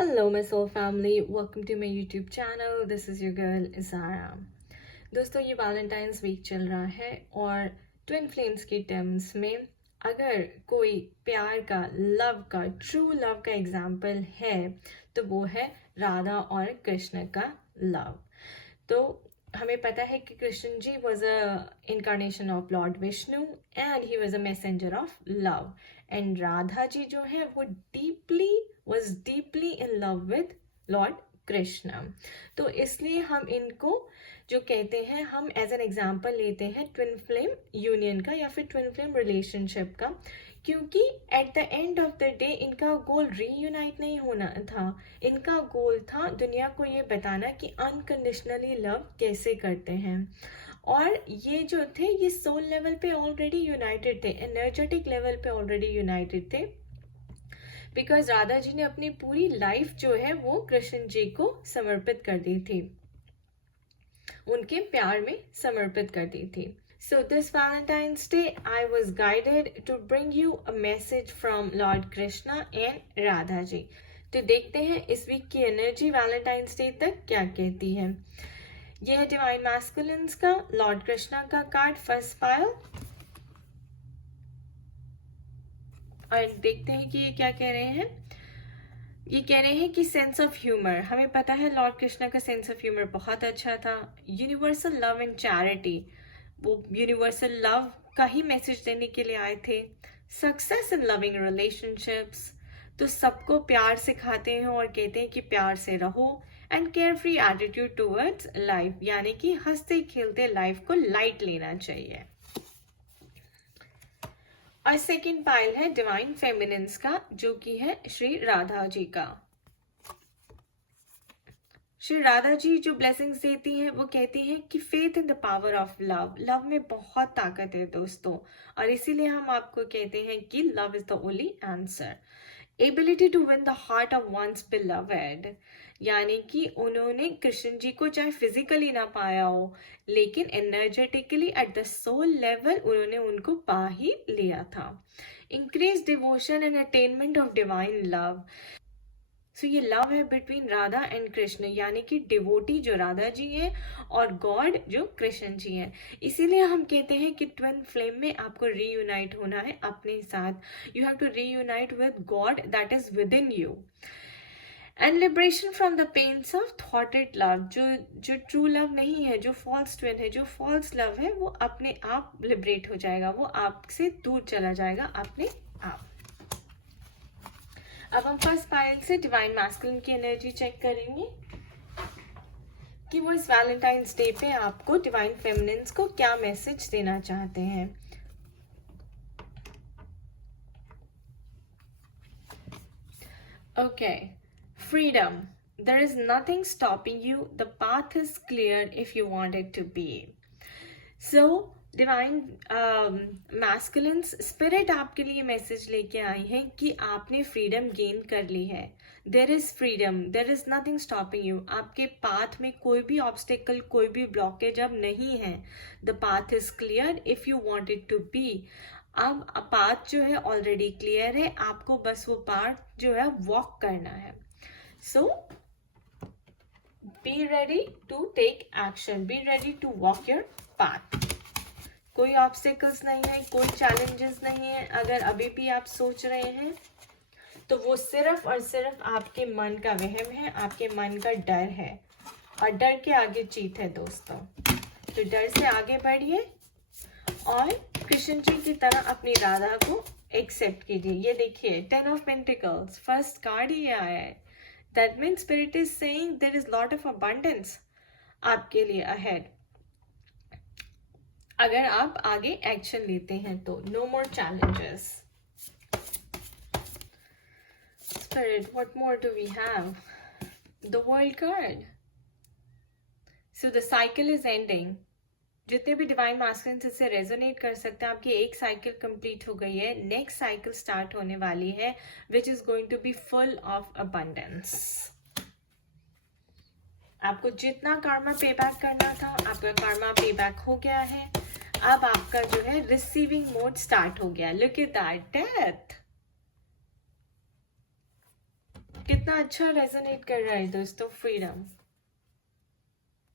Hello, my soul family. Welcome to my YouTube channel. This is your girl Zara. दोस्तों ये Valentine's week चल रहा है और ट्विन फ्लेम्स की टर्म्स में अगर कोई प्यार का, लव का, ट्रू लव का एग्जाम्पल है तो वो है राधा और कृष्ण का लव। तो हमें पता है कि Krishna ji was a incarnation of lord Vishnu and he was a messenger of love, and Radha ji जो है वो was deeply in love with Lord Krishna. तो इसलिए हम इनको जो कहते हैं, हम एज एन एग्जाम्पल लेते हैं ट्विन फ्लेम यूनियन का या फिर ट्विन फ्लेम रिलेशनशिप का, क्योंकि eight the end of the day इनका गोल रीयूनाइट नहीं होना था। इनका गोल था दुनिया को ये बताना कि अनकंडीशनली लव कैसे करते हैं। और ये जो थे ये सोल लेवल पे ऑलरेडी यूनाइटेड थे, एनर्जेटिक लेवल पे ऑलरेडी यूनाइटेड थे, बिकॉज राधा जी ने अपनी पूरी लाइफ जो है वो कृष्ण जी को समर्पित कर दी थी, उनके प्यार में समर्पित कर दी थी। So this Valentine's Day I was guided to bring you a message from lord Krishna and Radha ji. तो देखते हैं इस वीक की एनर्जी वैलेंटाइंस डे तक क्या कहती है। यह है डिवाइन मैस्कुलिन्स का लॉर्ड कृष्णा का कार्ड, फर्स्ट पायल, और देखते हैं कि ये क्या कह रहे हैं। ये कह रहे हैं कि सेंस ऑफ ह्यूमर, हमें पता है लॉर्ड कृष्णा का सेंस ऑफ ह्यूमर बहुत अच्छा था। यूनिवर्सल लव एंड चैरिटी, वो यूनिवर्सल लव का ही मैसेज देने के लिए आए थे। सक्सेस इन लविंग रिलेशनशिप्स, तो सबको प्यार सिखाते हैं और कहते हैं कि प्यार से रहो। And care free attitude towards life, यानी कि हंसते खेलते लाइफ को लाइट लेना चाहिए। और सेकेंड पाइल है डिवाइन फेमिनिन्स का, जो कि है श्री राधा जी का। श्री राधा जी जो ब्लेसिंग्स देती हैं वो कहती हैं कि faith in the power of love, love में बहुत ताकत है दोस्तों, और इसीलिए हम आपको कहते हैं कि love is the only answer. Ability to win the heart of one's beloved, यानी कि उन्होंने कृष्ण जी को चाहे फिजिकली ना पाया हो लेकिन energetically at the soul level उन्होंने उनको पा ही लिया था। Increase devotion and attainment of divine love, so ये लव है बिटवीन राधा एंड कृष्ण, यानी कि डिवोटी जो राधा जी हैं और गॉड जो कृष्ण जी हैं। इसीलिए हम कहते हैं कि ट्विन फ्लेम में आपको रीयूनाइट होना है अपने साथ। You have to reunite with God that is within you. And liberation from the pains of थॉटेड लव, जो ट्रू लव नहीं है, जो फॉल्स ट्विन है, जो फॉल्स लव है, वो अपने आप लिबरेट हो जाएगा, वो आपसे दूर चला जाएगा अपने आप। अब हम फर्स्ट पाइल से डिवाइन मैस्कुलिन की एनर्जी चेक करेंगे कि वो इस वैलेंटाइंस डे पे आपको डिवाइन फेमिनिन्स को क्या मैसेज देना चाहते हैं। Okay, freedom, there is nothing stopping you, the path is clear if you want it to be. So divine masculines spirit आपके लिए मैसेज लेके आई है कि आपने फ्रीडम गेन कर ली है। There is freedom, there is nothing stopping you, आपके path में कोई भी ऑब्स्टिकल, कोई भी ब्लॉकेज अब नहीं है। The path is clear if you want it to be. अब पाथ जो है ऑलरेडी क्लियर है, आपको बस वो पाथ जो है वॉक करना है। So be ready to take action, be ready to walk your path. कोई ऑब्स्टिकल्स नहीं है, कोई चैलेंजेस नहीं है। अगर अभी भी आप सोच रहे हैं तो वो सिर्फ और सिर्फ आपके मन का वहम है, आपके मन का डर है, और डर के आगे जीत है दोस्तों। तो डर से आगे बढ़िए और कृष्ण जी की तरह अपनी राधा को एक्सेप्ट कीजिए। ये देखिए 10 ऑफ पेंटिकल्स, फर्स्ट कार्ड ही आया है। That means spirit is saying there is lot of abundance आपके लिए अहेड, अगर आप आगे एक्शन लेते हैं तो। No more challenges. Spirit, what more do we have? The world card. So the cycle is ending. जितने भी डिवाइन मास्कुलिन्स इससे रेजोनेट कर सकते हैं, आपकी एक साइकिल कंप्लीट हो गई है, नेक्स्ट साइकिल स्टार्ट होने वाली है, which is going to be full of abundance. आपको जितना कर्मा पे बैक करना था, आपका कर्मा पे बैक हो गया है। अब आपका जो है रिसीविंग मोड स्टार्ट हो गया। Look at that, death. कितना अच्छा रेजोनेट कर रहा है दोस्तों फ्रीडम।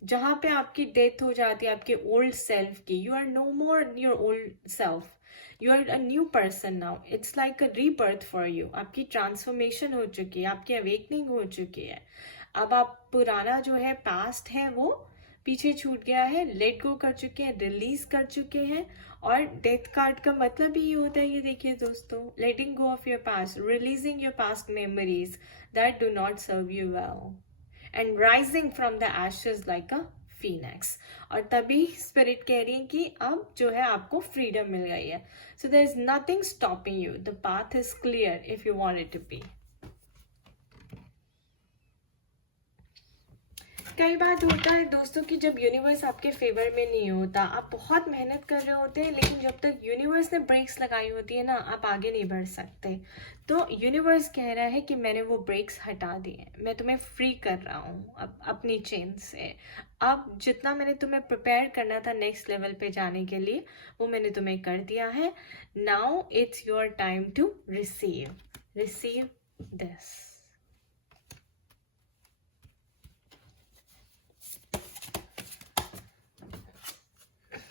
जहां पे आपकी डेथ हो जाती है आपके ओल्ड सेल्फ की, you are no more your old self, you are a new person now, it's like a rebirth for you. आपकी ट्रांसफॉर्मेशन हो चुकी है, आपकी अवेकनिंग हो चुकी है। अब आप पुराना जो है पास्ट है वो पीछे छूट गया है, लेट गो कर चुके हैं, रिलीज कर चुके हैं। और डेथ कार्ड का मतलब ही ये होता है, ये देखिए दोस्तों, letting go of your past, releasing your past memories that do not serve you well and rising from the ashes like a phoenix. और तभी स्पिरिट कह रही है कि अब जो है आपको फ्रीडम मिल गई है। So there is nothing stopping you, the path is clear if you want it to be. कई बार होता है दोस्तों कि जब यूनिवर्स आपके फेवर में नहीं होता, आप बहुत मेहनत कर रहे होते हैं, लेकिन जब तक यूनिवर्स ने ब्रेक्स लगाई होती है ना, आप आगे नहीं बढ़ सकते। तो यूनिवर्स कह रहा है कि मैंने वो ब्रेक्स हटा दिए, मैं तुम्हें फ्री कर रहा हूँ अपनी चेन से। अब जितना मैंने तुम्हें प्रिपेयर करना था नेक्स्ट लेवल पे जाने के लिए, वो मैंने तुम्हें कर दिया है। Now it's your time to receive this.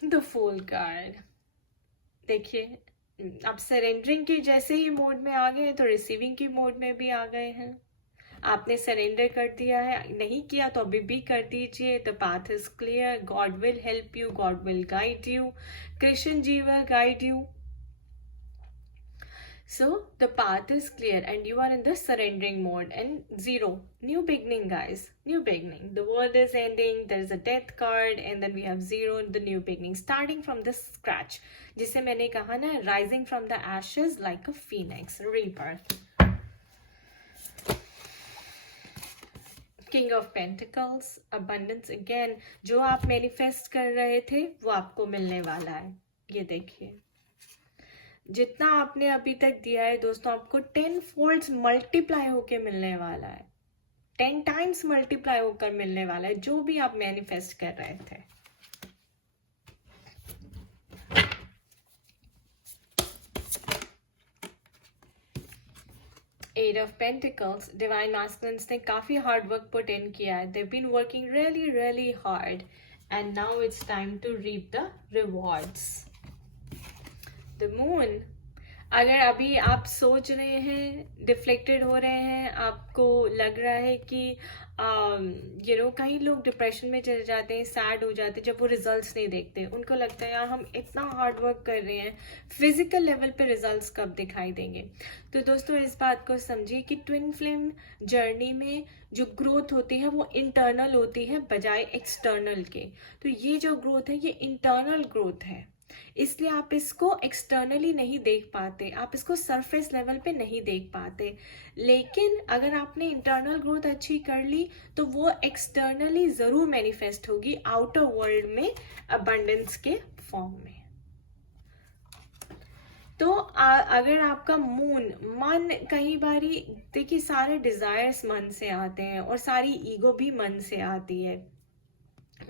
The fool card देखिए, आप सरेंडरिंग के जैसे ही मोड में आ गए तो रिसीविंग की मोड में भी आ गए हैं। आपने सरेंडर कर दिया है, नहीं किया तो अभी भी कर दीजिए। The path is clear, God will help you, God will guide you, Krishna ji will guide you. So the path is clear and you are in the surrendering mode and zero. New beginning, guys. New beginning. The world is ending. There is a death card and then we have zero, the new beginning. Starting from the scratch. जिसे मैंने कहा ना, rising from the ashes like a phoenix. Rebirth. King of Pentacles. Abundance again. जो आप manifest कर रहे थे वो आपको मिलने वाला है। ये देखिए, जितना आपने अभी तक दिया है दोस्तों, आपको 10 फोल्ड्स मल्टीप्लाई होके मिलने वाला है, 10 टाइम्स मल्टीप्लाई होकर मिलने वाला है जो भी आप मैनिफेस्ट कर रहे थे। Eight of pentacles, divine masculines ने काफी हार्ड वर्क पुट इन किया है, they've been working really really hard and now it's time to reap the rewards. The moon, अगर अभी आप सोच रहे हैं, डिफ्लेक्टेड हो रहे हैं, आपको लग रहा है कि कई लोग डिप्रेशन में चले जाते हैं, सैड हो जाते हैं जब वो रिजल्ट्स नहीं देखते। उनको लगता है यार हम इतना हार्ड वर्क कर रहे हैं, फिजिकल लेवल पे रिजल्ट्स कब दिखाई देंगे। तो दोस्तों इस बात को समझिए कि ट्विन फ्लेम जर्नी में जो ग्रोथ होती है वो इंटरनल होती है बजाय एक्सटर्नल के। तो ये जो ग्रोथ है ये इंटरनल ग्रोथ है, इसलिए आप इसको एक्सटर्नली नहीं देख पाते, आप इसको सरफेस लेवल पे नहीं देख पाते। लेकिन अगर आपने इंटरनल ग्रोथ अच्छी कर ली तो वो एक्सटर्नली जरूर मैनिफेस्ट होगी आउटर वर्ल्ड में अबंडेंस के फॉर्म में। तो अगर आपका मन कई बारी, देखिए सारे डिजायर्स मन से आते हैं और सारी ईगो भी मन से आती है,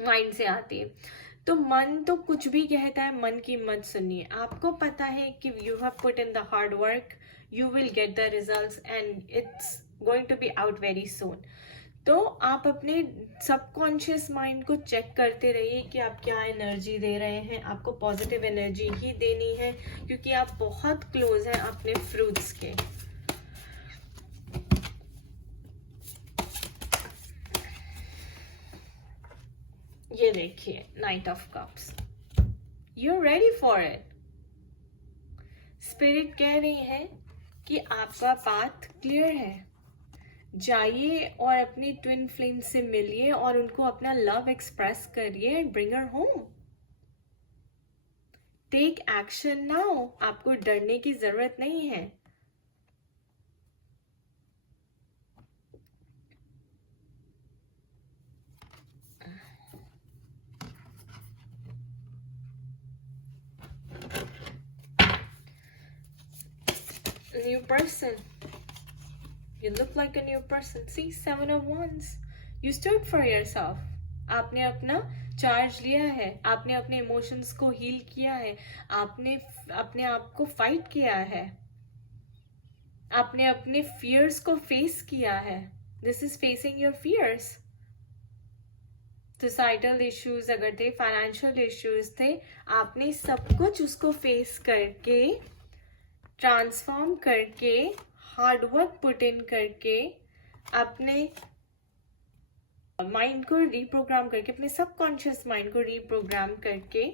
माइंड से आती है। तो मन तो कुछ भी कहता है, मन की मत सुनिए। आपको पता है कि you have put in the hard work, you will get the results and it's going to be out very soon. तो आप अपने सबकॉन्शियस माइंड को चेक करते रहिए कि आप क्या एनर्जी दे रहे हैं। आपको पॉजिटिव एनर्जी ही देनी है क्योंकि आप बहुत क्लोज हैं अपने फ्रूट्स के। ये देखिए, knight of cups, you are ready for it. Spirit कह रही है कि आपका पाथ क्लियर है, जाइए और अपनी ट्विन फ्लेम से मिलिए और उनको अपना लव एक्सप्रेस करिए and bring her home. Take action now, आपको डरने की जरूरत नहीं है। New person, you look like a new person. See, 7 of Wands, you stood for yourself. आपने अपना चार्ज लिया है, आपने अपने इमोशंस को हील किया है, आपने अपने आप को फाइट किया है। आपने अपने फियर्स को फेस किया है. This is facing your fears. Societal issues अगर थे, फाइनेंशियल इश्यूज थे, आपने सब कुछ उसको फेस करके, ट्रांसफॉर्म करके, हार्ड वर्क पुट इन करके, अपने माइंड को रीप्रोग्राम करके, अपने सबकॉन्शियस माइंड को रीप्रोग्राम करके,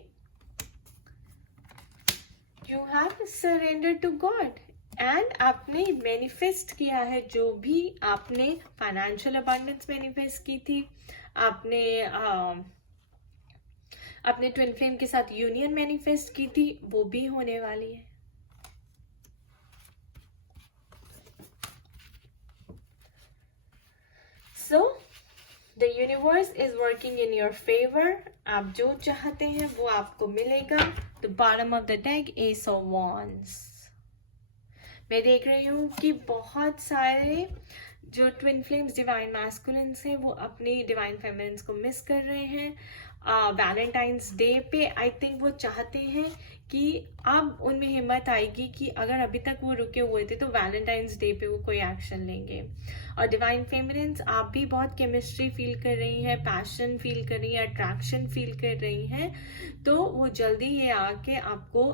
you have surrender to God and आपने मैनिफेस्ट किया है. जो भी आपने फाइनेंशियल अबंडेंस मैनिफेस्ट की थी, आपने अपने ट्विन फ्लेम के साथ यूनियन मैनिफेस्ट की थी, वो भी होने वाली है. So the universe is working in your favour. आप जो चाहते हैं वो आपको मिलेगा. The bottom of the deck, S of wands. मैं देख रही हूँ कि बहुत सारे जो ट्विन फ्लेम्स डिवाइन मैस्कुलिन्स हैं वो अपनी डिवाइन फेमिनिन्स को मिस कर रहे हैं. वैलेंटाइंस डे पे आई थिंक वो चाहते हैं कि अब उनमें हिम्मत आएगी कि अगर अभी तक वो रुके हुए थे तो वैलेंटाइंस डे पे वो कोई एक्शन लेंगे. और डिवाइन फेमिनिन्स, आप भी बहुत केमिस्ट्री फील कर रही हैं, पैशन फील कर रही हैं, अट्रैक्शन फील कर रही हैं. तो वो जल्दी ये आके आपको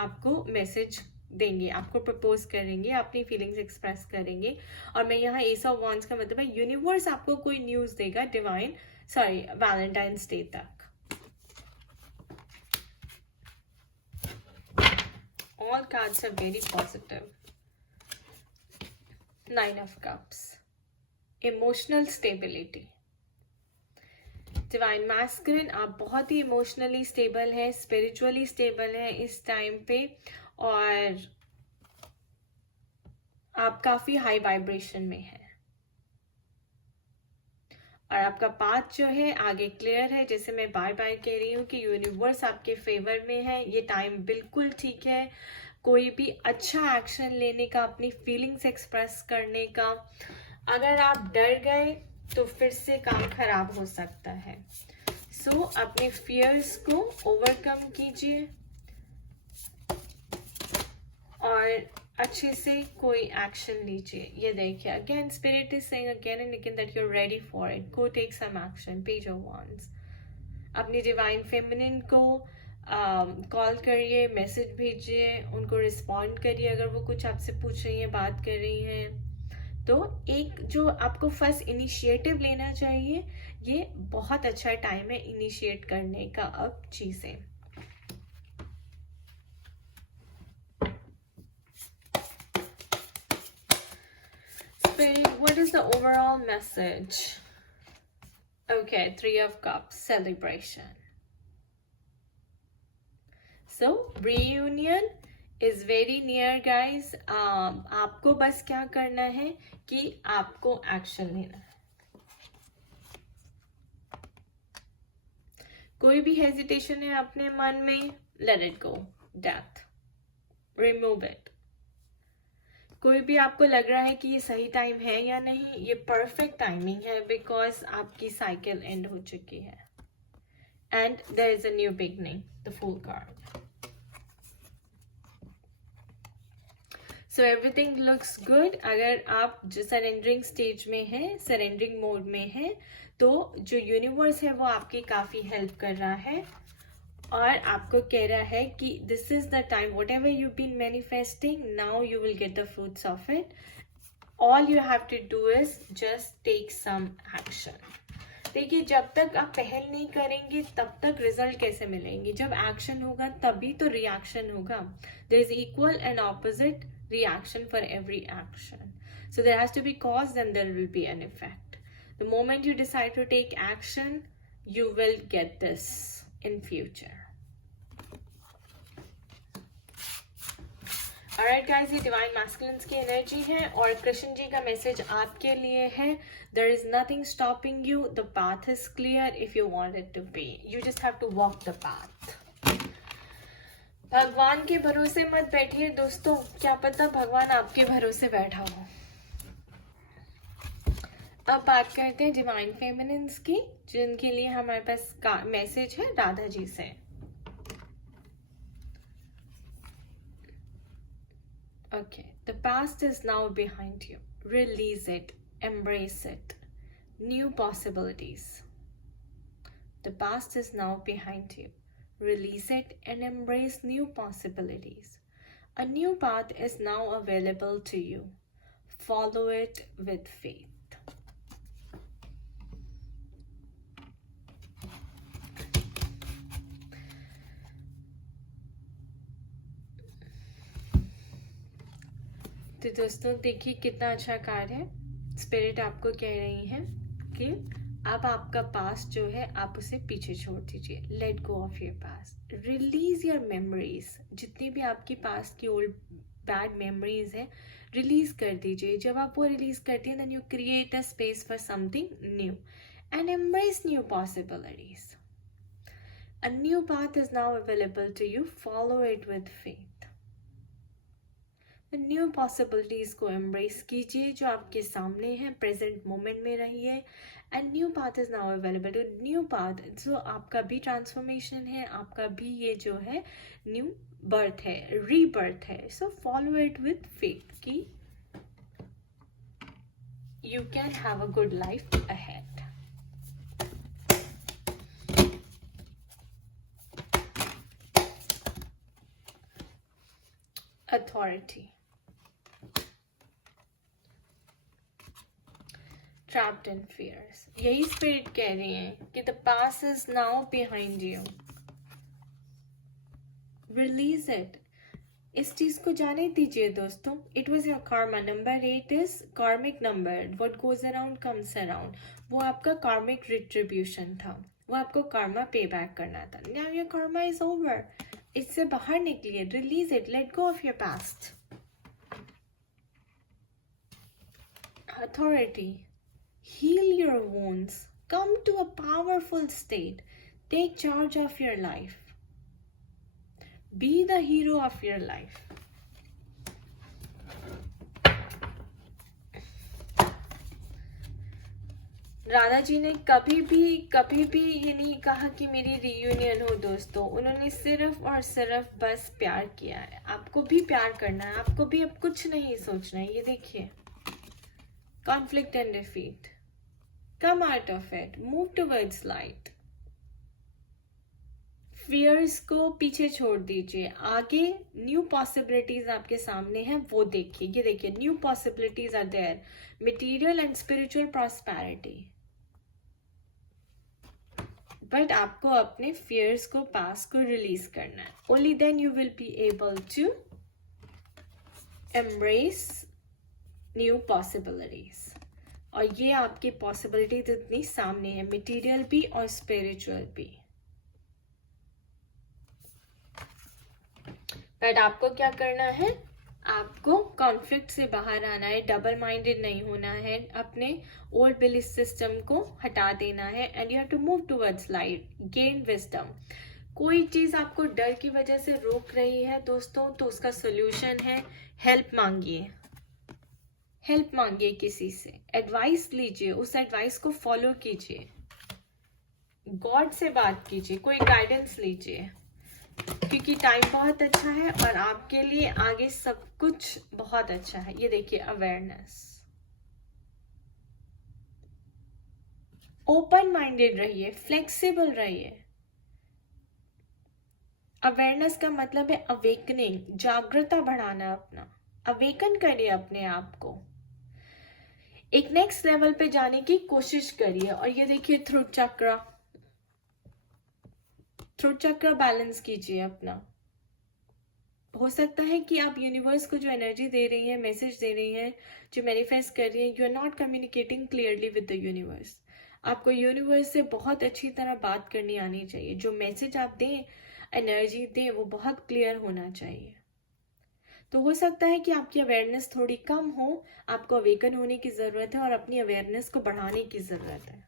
आपको मैसेज देंगे, आपको प्रपोज करेंगे, अपनी फीलिंग्स एक्सप्रेस करेंगे. और मैं यहाँ एस ऑफ वॉन्ड्स का मतलब है यूनिवर्स आपको कोई न्यूज देगा वैलेंटाइंस डे तक. All cards are very positive. 9 of Cups. Emotional stability. Divine masculine, आप बहुत ही इमोशनली स्टेबल है, स्पिरिचुअली स्टेबल है इस टाइम पे. और आप काफी हाई वाइब्रेशन में है. और आपका पाथ जो है आगे क्लियर है. जैसे मैं बार बार कह रही हूँ कि यूनिवर्स आपके फेवर में है. ये टाइम बिल्कुल ठीक है कोई भी अच्छा एक्शन लेने का, अपनी फीलिंग्स एक्सप्रेस करने का. अगर आप डर गए तो फिर से काम खराब हो सकता है. सो अपने फियर्स को ओवरकम कीजिए और अच्छे से कोई एक्शन लीजिए. ये देखिए, again spirit is saying again and again that you are ready for it. Go take some action. Page of wands. अपनी डिवाइन फेमिनिन को कॉल करिए, मैसेज भेजिए, उनको रिस्पॉन्ड करिए. अगर वो कुछ आपसे पूछ रही हैं, बात कर रही हैं, तो एक जो आपको फर्स्ट इनिशिएटिव लेना चाहिए, ये बहुत अच्छा टाइम है इनिशिएट करने का अब चीजें. What is the overall message? Okay, 3 of Cups, celebration. So, reunion is very near, guys. आपको बस क्या करना है कि आपको एक्शन लेना है. कोई भी हेजिटेशन है अपने मन में, let it go. Death. Remove it. कोई भी आपको लग रहा है कि ये सही टाइम है या नहीं, ये परफेक्ट टाइमिंग है बिकॉज आपकी साइकिल एंड हो चुकी है. And there is a new beginning, the fool card. So everything looks good. अगर आप जो सरेंडरिंग स्टेज में है, सरेंडरिंग मोड में है, तो जो यूनिवर्स है वो आपकी काफी हेल्प कर रहा है और आपको कह रहा है कि this is the time, whatever you been manifesting, now you will get the fruits of it. All you have to do is just take some action. देखिए, जब तक आप पहल नहीं करेंगे तब तक रिजल्ट कैसे मिलेंगे. जब एक्शन होगा तभी तो रिएक्शन होगा. There is equal and opposite reaction for every action. So there has to be cause, then there will be an effect. The moment you decide to take action, you will get this in future. Alright guys, ये divine masculines की energy है और कृष्ण जी का message आपके लिए है. There is nothing stopping you. The path is clear if you want it to be. You just have to walk the path. भगवान के भरोसे मत बैठिए दोस्तों, क्या पता भगवान आपके भरोसे बैठा हो. अब बात करते हैं डिवाइन फेमिनिन्स की, जिनके लिए हमारे पास मैसेज है राधा जी से. Okay, The past is now behind you. Release it, embrace it. New possibilities. The past is now behind you. Release it and embrace new possibilities. A new path is now available to you. Follow it with faith. तो दोस्तों देखिए कितना अच्छा card है। Spirit आपको कह रही है कि अब आपका पास्ट जो है आप उसे पीछे छोड़ दीजिए। Let go of your past, release your memories. जितनी भी आपकी पास्ट की ओल्ड बैड मेमोरीज है रिलीज कर दीजिए। जब आप वो रिलीज करती हैं then you create a space for something new and embrace new possibilities. A new path is now available to you, follow it with faith. New possibilities को embrace कीजिए जो आपके सामने है, प्रेजेंट मोमेंट में रहिए and new path is now available to new path. जो आपका भी ट्रांसफॉर्मेशन है, आपका भी ये जो है न्यू बर्थ है, रीबर्थ है। So follow it with faith कि you can have a good life ahead. Authority, trapped in fears. यही स्पिरिट कह रही है कि the past is now behind you. Release it. इस चीज को जाने दीजिए दोस्तों। It was your karma. Number 8 is karmic number. What goes around comes around. वो आपका karmic retribution था, वो आपको karma payback करना था। Now your karma is over. इससे बाहर निकलिए, release it, let go of your past. Authority. Heal your wounds. Come to a powerful state. Take charge of your life. Be the hero of your life. Radha ji ने कभी भी ये नहीं कहा कि मेरी रियूनियन हो दोस्तों। उन्होंने सिर्फ और सिर्फ बस प्यार किया है। आपको भी प्यार करना है, आपको भी अब कुछ नहीं सोचना है। ये देखिए, conflict and defeat. Come out of it. Move towards light. Fears को पीछे छोड़ दीजिए। आगे न्यू पॉसिबिलिटीज आपके सामने हैं, वो देखिए। ये देखिए, new possibilities are there. Material and spiritual prosperity. But आपको अपने फियर्स को, पास्ट को रिलीज करना है। Only then you will be able to embrace new possibilities. और ये आपकी पॉसिबिलिटीज इतनी सामने है, मटेरियल भी और स्पिरिचुअल भी। बट आपको क्या करना है? आपको कॉन्फ्लिक्ट से बाहर आना है, डबल माइंडेड नहीं होना है, अपने ओल्ड बिलीफ सिस्टम को हटा देना है and you have to move towards light, gain wisdom. कोई चीज आपको डर की वजह से रोक रही है दोस्तों, तो उसका सोल्यूशन है हेल्प मांगिए। हेल्प मांगिए किसी से, एडवाइस लीजिए, उस एडवाइस को फॉलो कीजिए, गॉड से बात कीजिए, कोई गाइडेंस लीजिए, क्योंकि टाइम बहुत अच्छा है और आपके लिए आगे सब कुछ बहुत अच्छा है। ये देखिए, अवेयरनेस। ओपन माइंडेड रहिए, फ्लेक्सिबल रहिए। अवेयरनेस का मतलब है अवेकनिंग, जागृता बढ़ाना, अपना अवेकन करिए अपने आप को, एक नेक्स्ट लेवल पे जाने की कोशिश करिए। और ये देखिए, थ्रोट चक्र बैलेंस कीजिए अपना। हो सकता है कि आप यूनिवर्स को जो एनर्जी दे रही हैं, मैसेज दे रही हैं, जो मैनिफेस्ट कर रही हैं, you are not communicating clearly with the universe. आपको यूनिवर्स से बहुत अच्छी तरह बात करनी आनी चाहिए। जो मैसेज आप दें, एनर्जी दें, वो बहुत क्लियर होना चाहिए। तो हो सकता है कि आपकी अवेयरनेस थोड़ी कम हो, आपको अवेकन होने की जरूरत है और अपनी अवेयरनेस को बढ़ाने की जरूरत है।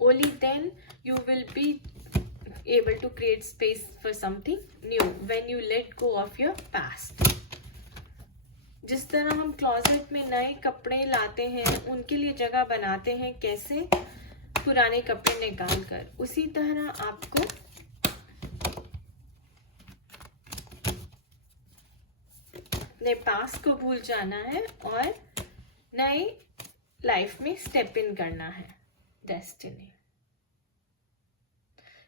Only then you will be able to create space for something new when you let go of your past. जिस तरह हम क्लोजेट में नए कपड़े लाते हैं, उनके लिए जगह बनाते हैं, कैसे पुराने कपड़े निकाल कर, उसी तरह आपको अपने पास्ट को भूल जाना है और नई लाइफ में स्टेप इन करना है. Destiny.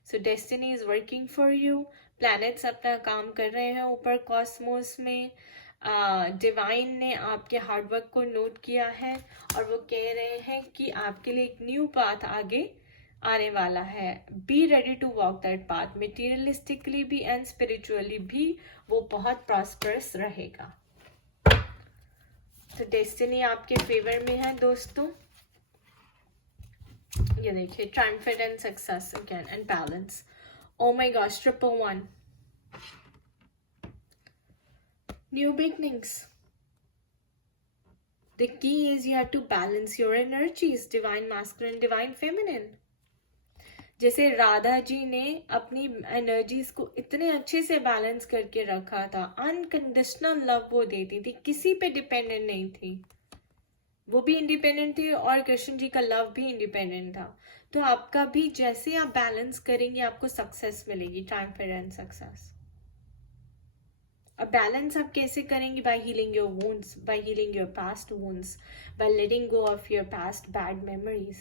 So destiny is working for you. Planets अपना काम कर रहे हैं ऊपर कॉस्मोस में. डिवाइन ने आपके हार्डवर्क को नोट किया है और वो कह रहे हैं कि आपके लिए एक न्यू पाथ आगे आने वाला है. Be ready to walk that path. Materialistically भी एंड स्पिरिचुअली भी वो बहुत प्रॉस्परस रहेगा. तो डेस्टिनी आपके फेवर में है दोस्तों. ये देखिए, triumphant and success again and balance. Oh my gosh, 111. New beginnings. The key is you have to balance your energies, divine masculine, divine feminine. जैसे राधा जी ने अपनी एनर्जीज को इतने अच्छे से बैलेंस करके रखा था. अनकंडीशनल लव वो देती थी, किसी पे डिपेंडेंट नहीं थी. वो भी इंडिपेंडेंट थी और कृष्ण जी का लव भी इंडिपेंडेंट था. तो आपका भी जैसे आप बैलेंस करेंगे आपको सक्सेस मिलेगी. Triumphant and success. अब बैलेंस आप कैसे करेंगे? By healing your wounds, by healing your past wounds, by letting go of your past bad memories.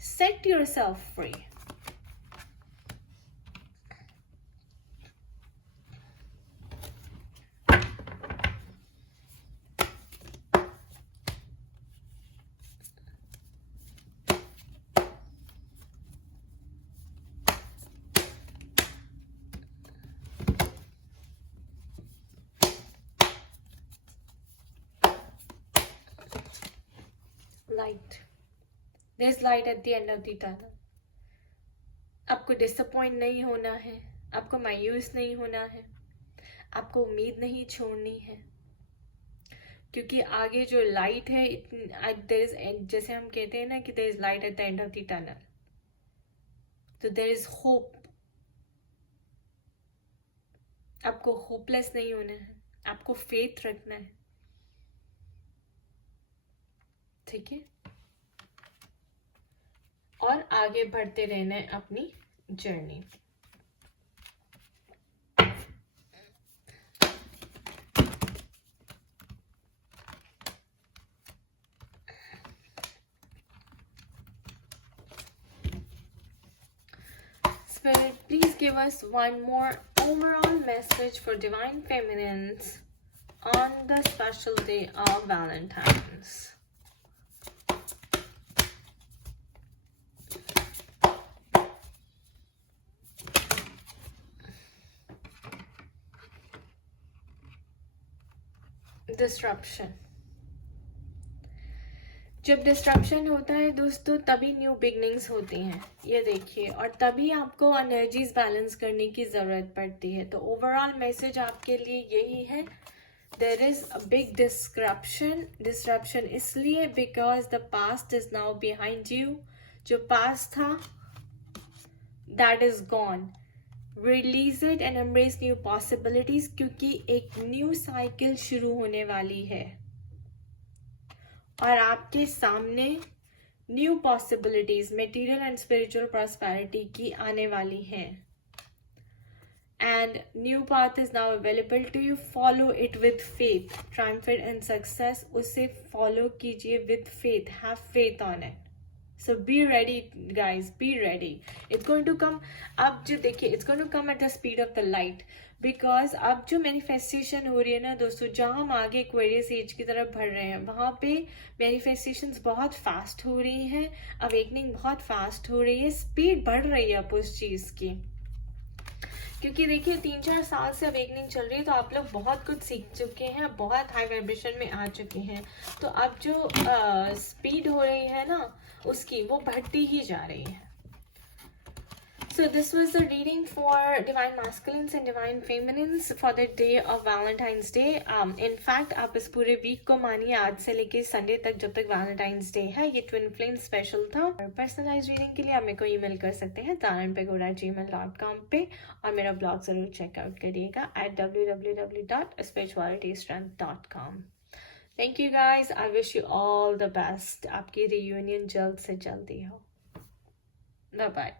Set yourself free. Light. There's light at the end of the tunnel. आपको disappoint नहीं होना है, आपको मायूस नहीं होना है, आपको उम्मीद नहीं छोड़नी है, क्योंकि आगे जो लाइट है जैसे हम कहते हैं ना कि there is light at the end of the tunnel. तो देयर इज होप. आपको होपलेस नहीं होना है, आपको फेथ रखना है. ठीक है, और आगे बढ़ते रहना है अपनी journey. Spirit, please give us one more overall message for divine feminines on the special day of Valentine's. Disruption. जब डिस्ट्रप्शन होता है दोस्तों तभी न्यू बिगनिंग्स होती हैं. ये देखिए, और तभी आपको एनर्जीज बैलेंस करने की जरूरत पड़ती है. तो ओवरऑल मैसेज आपके लिए यही है. There is a big disruption इसलिए because the past is now behind you. जो पास्ट था that is gone. Release it and embrace new possibilities, क्योंकि एक न्यू साइकिल शुरू होने वाली है और आपके सामने new possibilities material and spiritual prosperity की आने वाली हैं. And new path is now available to you. Follow it with faith. Triumphant and success, उसे फॉलो कीजिए with faith. Have faith on it. So be ready guys, be ready. It's going to come. अब जो देखिए, it's going to come at the speed of the light. Because अब जो manifestation हो रही है ना दोस्तों, जहाँ हम आगे एक्वेरियस एज की तरफ बढ़ रहे हैं वहाँ पे मैनिफेस्टेशंस बहुत फास्ट हो रही हैं. अवेकनिंग बहुत फास्ट हो रही है. स्पीड बढ़ रही है अब उस चीज़ की, क्योंकि देखिए 3-4 साल से अवेकनिंग चल रही है. तो आप लोग बहुत कुछ सीख चुके हैं, बहुत हाई वाइब्रेशन में आ चुके हैं. तो अब जो स्पीड हो रही है ना उसकी, वो बढ़ती ही जा रही है. So this was the reading for divine masculines and divine feminines for the day of Valentine's Day. In fact, आप इस पूरे वीक को मानिए, आज से लेके संडे तक जब तक Valentine's Day है. ये ट्विन फ्लेम स्पेशल था. और पर्सनलाइज रीडिंग के लिए आप मेरे को ईमेल कर सकते हैं taranpagoda@gmail.com पे, और मेरा ब्लॉग जरूर चेकआउट करिएगा at www.spiritualitystrength.com. Thank you guys. I wish you all the best. आपकी reunion जल्द से जल्दी हो. Bye bye.